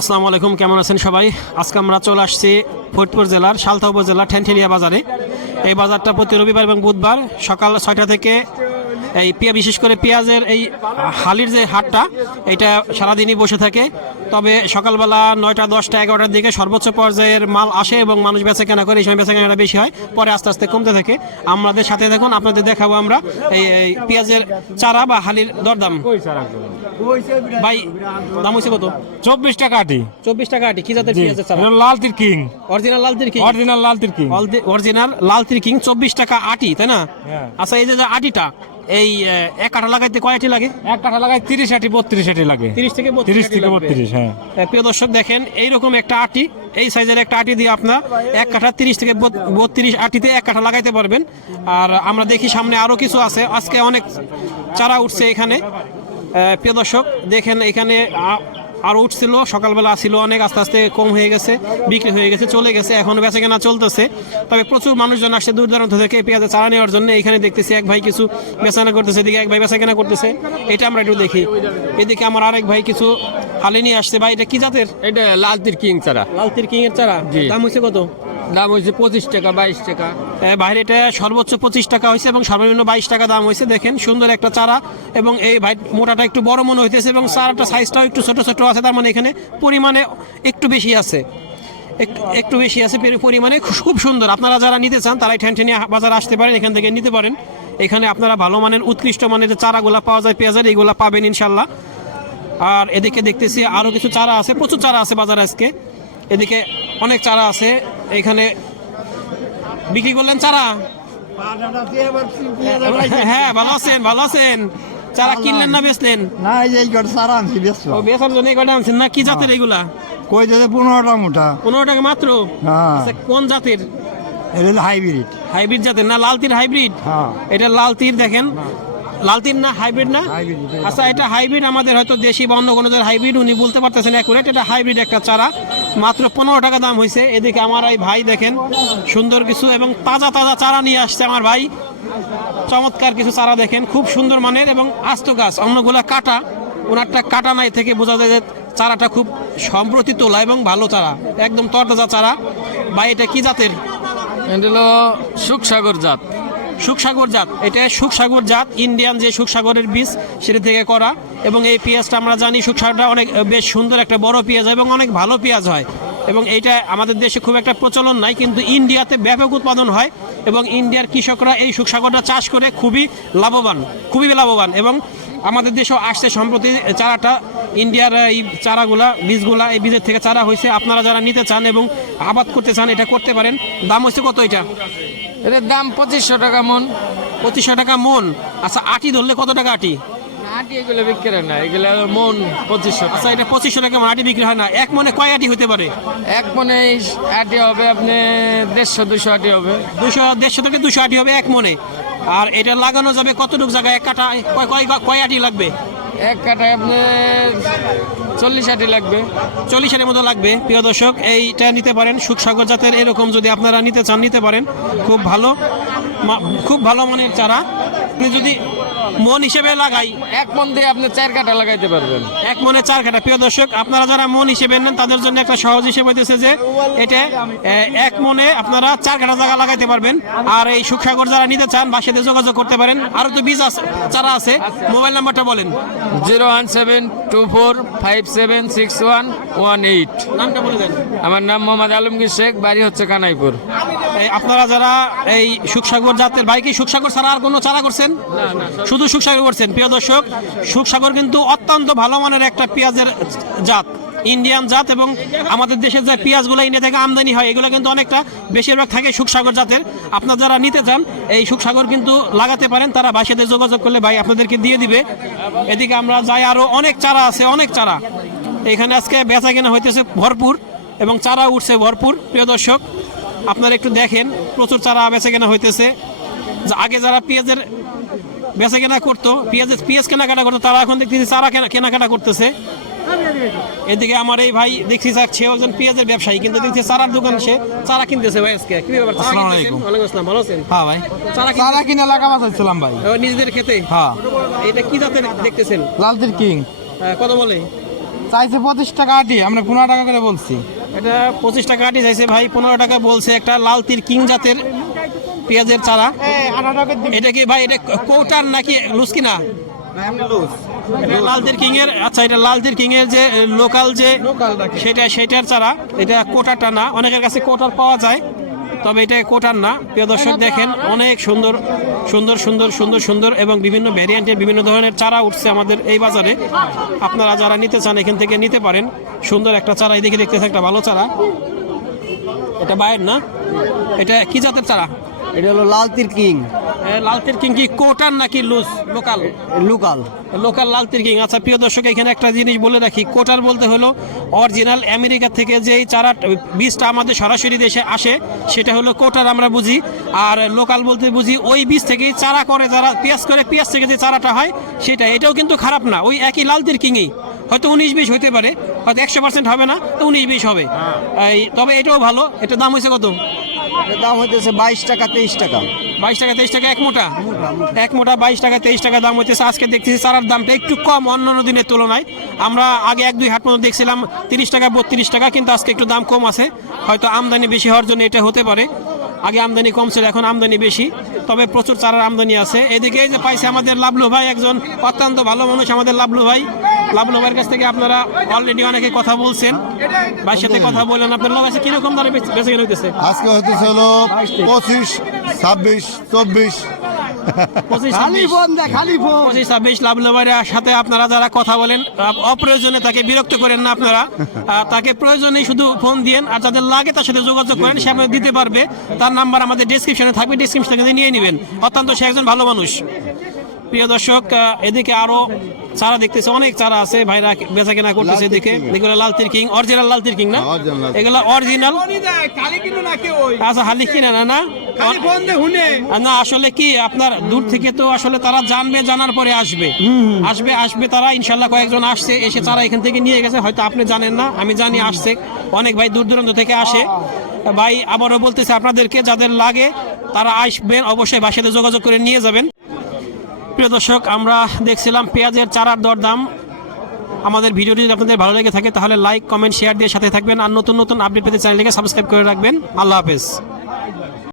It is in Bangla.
আসসালামু আলাইকুম, কেমন আছেন সবাই? আজকে আমরা চলে আসছি ফরিদপুর জেলার সালথা উপজেলা ঠ্যানঠেলিয়া বাজারে। এই বাজারটা প্রতি রবিবার এবং বুধবার সকাল ছয়টা থেকে এই পেঁয়া, বিশেষ করে পেঁয়াজের এই হালির যে হাটটা, এটা সারাদিনই বসে থাকে। তবে সকালবেলা নয়টা, দশটা, এগারোটার দিকে সর্বোচ্চ পর্যায়ের মাল আসে এবং মানুষ বেচা কেনা করে, এই সময় বেচা কেনাটা বেশি হয়, পরে আস্তে আস্তে কমতে থাকে। আমাদের সাথে দেখুন, আপনাদের দেখাবো আমরা এই পেঁয়াজের চারা বা হালির দরদাম। ভাই দাম হয়েছে কত? চব্বিশ টাকা আটি। চব্বিশ টাকা আটি কি জাতের জি। পেঁয়াজের চারা এটা লাল তির king original Lal Tirkey original Lal Teer king original লাল তিরকিং চব্বিশ টাকা আটি তাই না? হ্যাঁ। আচ্ছা এই যে আটিটা এই এক কাঠা লাগাইতে কয় আটি লাগে? এক কাঠা লাগায় তিরিশ আটি বত্রিশ আটি লাগে। তিরিশ থেকে তিরিশ থেকে। বত্রিশ হ্যাঁ। প্রিয় দর্শক দেখেন এইরকম একটা আটি এই সাইজের একটা আটি দিয়ে আপনার এক কাঠা তিরিশ থেকে বত- বত্রিশ আটিতে এক কাঠা লাগাইতে পারবেন। আর আমরা দেখি সামনে আরও কিছু আছে। আজকে অনেক চারা উঠছে এখানে। প্রিয় দর্শক দেখেন এখানে আ- আরও উঠছিল সকালবেলা ছিল অনেক আস্তে আস্তে কম হয়ে গেছে বিক্রি হয়ে গেছে চলে গেছে এখন বেচা কেনা চলতেছে। তবে প্রচুর মানুষজন আসছে দূর দূরান্ত থেকে পেঁয়াজের চারা নেওয়ার জন্য এখানে দেখতেছি এক ভাই কিছু বেচাকেনা করতেছে এদিকে এক ভাই বেচা কেনা করতেছে এটা আমরা একটু দেখি। এদিকে আমার আরেক ভাই কিছু হালি নিয়ে আসছে ভাই এটা কি জাতের? এটা লাল তির কিং চারা। লাল তির কিং এর চারা। দাম হয়েছে কত? দাম হয়েছে পঁচিশ টাকা, বাইশ টাকা। বাইরে এটা সর্বোচ্চ পঁচিশ টাকা হয়েছে এবং সর্বনিম্ন বাইশ টাকা দাম হয়েছে। দেখেন, সুন্দর একটা চারা এবং এই ভাই মোটাটা একটু বড় মনে হইতেছে এবং চারাটা সাইজটাও একটু ছোট ছোট আছে, তার মানে এখানে পরিমাণে একটু বেশি আছে। একটু একটু বেশি আছে পরিমাণে খুব সুন্দর। আপনারা যারা নিতে চান, তারাই ঠ্যানঠেনিয়া বাজারে আসতে পারেন, এখান থেকে নিতে পারেন। এখানে আপনারা ভালো মানের, উৎকৃষ্ট মানের যে চারাগুলা পাওয়া যায়, পেঁয়াজের, এইগুলা পাবেন ইনশাল্লাহ। আর এদিকে দেখতেছি আরও কিছু চারা আছে, প্রচুর চারা আছে বাজারে আজকে। এদিকে অনেক চারা আছে। এখানে বিক্রি করলেন চারা? হ্যাঁ ভালো আছেন ভালো আছেন। চারা কিনলেন না বেচলেন? না এই কটা সারা আনছি বেশি ও বেচার জন্য এই কয়টা আনছেন না? কি জাতের এগুলা? কই যাতে পনেরোটা মোটা। পনেরো টাকা মাত্র? হ্যাঁ। আচ্ছা, কোন জাতের? এটা হাইব্রিড। হাইব্রিড জাতের না লাল তীর হাইব্রিড? হ্যাঁ। এটা লাল তীর দেখেন লাল তীর না? হাইব্রিড না আচ্ছা এটা হাইব্রিড আমাদের হয়তো দেশি বা অন্য কোনো হাইব্রিড উনি বলতে পারতেছেন অ্যাকুরেট এটা হাইব্রিড একটা চারা। মাত্র পনেরো টাকা দাম হয়েছে এদিকে আমার এই ভাই দেখেন, সুন্দর কিছু এবং তাজা তাজা চারা নিয়ে আসছে আমার ভাই। চমৎকার কিছু চারা দেখেন, খুব সুন্দর মানের এবং আস্ত গাছ। অন্যগুলা কাটা, ওনারটা কাটা নাই থেকে বোঝা যায় যে চারাটা খুব সম্প্রতি তোলা এবং ভালো চারা, একদম তরতাজা চারা। ভাই, এটা কি জাতের? এটা হলো সুখসাগর জাত। সুখসাগর জাত। এটা সুখসাগর জাত ইন্ডিয়ান যে সুখসাগরের বীজ, সেটা থেকে করা। এবং এই পেঁয়াজটা আমরা জানি সুখসাগরটা অনেক, বেশ সুন্দর একটা বড় পেঁয়াজ এবং অনেক ভালো পেঁয়াজ হয়। এবং এইটা আমাদের দেশে খুব একটা প্রচলন নাই, কিন্তু ইন্ডিয়াতে ব্যাপক উৎপাদন হয় এবং ইন্ডিয়ার কৃষকরা এই সুখসাগরটা চাষ করে খুবই লাভবান খুবই লাভবান। এবং আমাদের দেশেও আসছে সম্প্রতি চারাটা। ইন্ডিয়ার এই চারাগুলা বীজগুলা এই বীজের থেকে চারা হয়েছে। আপনারা যারা নিতে চান এবং আবাদ করতে চান এটা করতে পারেন। দাম হচ্ছে কত এটা? এটার দাম পঁচিশশো টাকা মন। পঁচিশশো টাকা মন। আচ্ছা আটি ধরলে কত টাকা আটি? আটি এগুলো বিক্রি হয় না এগুলো মন পঁচিশশো আচ্ছা এটা পঁচিশশো টাকা আটি বিক্রি হয় না। এক মনে কয় আটি হতে পারে? এক মনে আটি হবে আপনি দেড়শো দুশো আটি হবে। দুশো দেড়শো থেকে দুশো আটি হবে এক মনে। আর এটা লাগানো যাবে কতটুকু জায়গায়? এক কাটা কয় কয় কয় আটি লাগবে? এক কাঠায় আপনার চল্লিশ আটি লাগবে। চল্লিশ আটির মতো লাগবে, প্রিয় দর্শক। এইটা নিতে পারেন। সুখসাগর জাতের এরকম যদি আপনারা নিতে চান, নিতে পারেন। খুব ভালো খুব ভালো মানের চারা। আপনি যদি মন হিসেবে লাগাই। এক মন দিয়ে আপনি চার কাটা লাগাইতে পারবেন। এক মনে চার কাটা প্রিয় দর্শক আপনারা যারা মন হিসেবে নেন তাদের জন্য একটা সহজ হিসেবে হইতেছে যে এটা এক মনে আপনারা চার কাটা জায়গা লাগাইতে পারবেন। আর এই সুখসাগর যারা নিতে চান বা সাথে যোগাযোগ করতে পারেন। আরও তো বীজ আছে চারা আছে। মোবাইল নাম্বারটা বলেন। Zero one seven two four five seven six one one eight. নামটা বলে দেন। আমার নাম মোহাম্মদ আলমগীর শেখ বাড়ি হচ্ছে কানাইপুর। আপনারা যারা এই সুখসাগর জাতের ভাই কি সুখসাগর ছাড়া আর কোনো চারা করছেন? শুধু সুখসাগর করছেন। প্রিয় দর্শক সুখসাগর কিন্তু অত্যন্ত ভালো মানের একটা পেঁয়াজের জাত। ইন্ডিয়ান জাত এবং আমাদের দেশের যে পেঁয়াজগুলো ইন্ডিয়া থেকে আমদানি হয় এগুলো কিন্তু অনেকটা বেশিরভাগ থাকে সুখসাগর জাতের। আপনার যারা নিতে চান এই সুখসাগর কিন্তু লাগাতে পারেন। তারা ভাইয়ের সাথে যোগাযোগ করলে ভাই আপনাদেরকে দিয়ে দিবে। এদিকে আমরা যাই আরও অনেক চারা আছে অনেক চারা। এখানে আজকে বেচা কেনা হইতেছে ভরপুর এবং চারা উঠছে ভরপুর। প্রিয় দর্শক আপনারা একটু দেখেন প্রচুর চারা বেচা কেনা হইতেছে আগে যারা পেঁয়াজের বেচা কেনা করতো পেঁয়াজের পেঁয়াজ কেনাকাটা করতো তারা এখন দেখতেছি চারা কেনাকাটা করতেছে। এদিকে আমার এই ভাই দেখছি সেও একজন পেঁয়াজের ব্যবসায়ী কিন্তু দেখছি চারার দোকান সে চারা কিনতেছে ভাই আজকে। কি ব্যাপার আসসালামু? আলাইকুম। ওয়ালাইকুম আসসালাম ভালো আছেন? হ্যাঁ ভাই। চারা চারা? কিনে লাগামা চাইছিলাম ভাই। ও, নিজেদের খেতে? হ্যাঁ। এটা কি জাতের দেখতেছেন? লাল তির কিং। আহ, কত বলে? চাইছে পঁচিশ টাকা আটি আমরা পনেরো টাকা করে বলছি। এটা পঁচিশ টাকা আটি চাইছে। ভাই পনেরো টাকা বলছে একটা লাল তীর কিং জাতের পেঁয়াজের চারা। এটা কি ভাই এটা কৌটার নাকি লুচকি না এটা লালদের কিং এর আচ্ছা এটা লালদের কিং এর যে লোকাল যে সেটা সেটার চারা। এটা কোটাটা না অনেকের কাছে কোটার পাওয়া যায়। তবে এটা কোটার না। প্রিয় দর্শক, দেখেন অনেক সুন্দর সুন্দর সুন্দর সুন্দর সুন্দর এবং বিভিন্ন ভ্যারিয়েন্টের বিভিন্ন ধরনের চারা উঠছে আমাদের এই বাজারে। আপনারা যারা নিতে চান এখান থেকে নিতে পারেন। সুন্দর একটা চারা এদিকে দেখতে একটা ভালো চারা। এটা বাইরের না? এটা কি জাতের চারা? এটা হলো লাল তির কিং লালতের কিং কি কোটার নাকি loose? Local? Local. Local Lal Teer king আচ্ছা প্রিয় দর্শক এখানে একটা জিনিস বলে রাখি। কোটার বলতে হলো অরিজিনাল আমেরিকা থেকে যেই চারা বীজটা আমাদের সরাসরি দেশে আসে সেটা হলো কোটার আমরা বুঝি। আর লোকাল বলতে বুঝি ওই বীজ থেকেই চারা করে যারা পেঁয়াজ করে পেঁয়াজ থেকে যে চারাটা হয় সেটা। এটাও কিন্তু খারাপ না। ওই একই লাল তিরকিংই হয়তো উনিশ বিশ হতে পারে হয়তো একশো পার্সেন্ট হবে না তো উনিশ বিশ হবে। তবে এটাও ভালো। এটার দাম হয়েছে কত? দাম হইতেছে বাইশ টাকা, তেইশ টাকা। বাইশ টাকা, তেইশ টাকা, এক মোটা? এক মোটা, বাইশ টাকা, তেইশ টাকা দাম হইতেছে। আজকে দেখতেছি চারার দামটা একটু কম অন্য অন্য দিনের তুলনায়। আমরা আগে এক, দুই হাট মতো দেখছিলাম তিরিশ টাকা, বত্রিশ টাকা, কিন্তু আজকে একটু দাম কম আছে। হয়তো আমদানি বেশি হওয়ার জন্য এটা হতে পারে। আগে আমদানি কম ছিল, এখন আমদানি বেশি। তবে প্রচুর চারার আমদানি আছে। এদিকে যে পাইছে আমাদের লাভলু ভাই, একজন অত্যন্ত ভালো মানুষ আমাদের লাভলু ভাই। লাভলু ভাইয়ের কাছ থেকে আপনারা অলরেডি অনেকে কথা বলছেন। ভাইয়ের সাথে কথা বললেন আপনার লোক আছে কীরকম দরে বেঁচে বেচে কেনা হইতেছে? আজকে হইতেছে হলো পঁচিশ ছাব্বিশ চব্বিশ। সাথে আপনারা যারা কথা বলেন অপ্রয়োজনে তাকে বিরক্ত করেন না আপনারা। তাকে প্রয়োজনে শুধু ফোন দিয়েন আর যাদের লাগে তার সাথে যোগাযোগ করেন সে আপনাকে দিতে পারবে। তার নাম্বার আমাদের ডিসক্রিপশনে থাকবে ডিসক্রিপশন থেকে নিয়ে নেবেন। অত্যন্ত সে একজন ভালো মানুষ। প্রিয় দর্শক এদিকে আরও চারা দেখতেছে অনেক চারা আছে ভাইরা বেচা কেনা করতেছে এদিকে এগুলো লাল তির কিং অরিজিনাল লাল তির কিং না? Original এগুলো অরিজিনাল আচ্ছা হালি কিনা না না? না আসলে কি আপনার দূর থেকে তো আসলে তারা জানবে জানার পরে আসবে। আসবে আসবে তারা ইনশাল্লাহ কয়েকজন আসছে এসে তারা এখান থেকে নিয়ে গেছে হয়তো আপনি জানেন না আমি জানি আসছে। অনেক ভাই দূর দূরান্ত থেকে আসে। ভাই আবারও বলতেছে আপনাদেরকে যাদের লাগে তারা আসবেন অবশ্যই বাসাতে যোগাযোগ করে নিয়ে যাবেন। প্রিয় দর্শক, আমরা দেখছিলাম পেঁয়াজের চারার দরদাম। আমাদের ভিডিওটি যদি আপনাদের ভালো লেগে থাকে, তাহলে লাইক কমেন্ট শেয়ার দিয়ে সাথে থাকবেন। আর নতুন নতুন আপডেট পেতে চ্যানেলটিকে সাবস্ক্রাইব করে রাখবেন। আল্লাহ হাফেজ।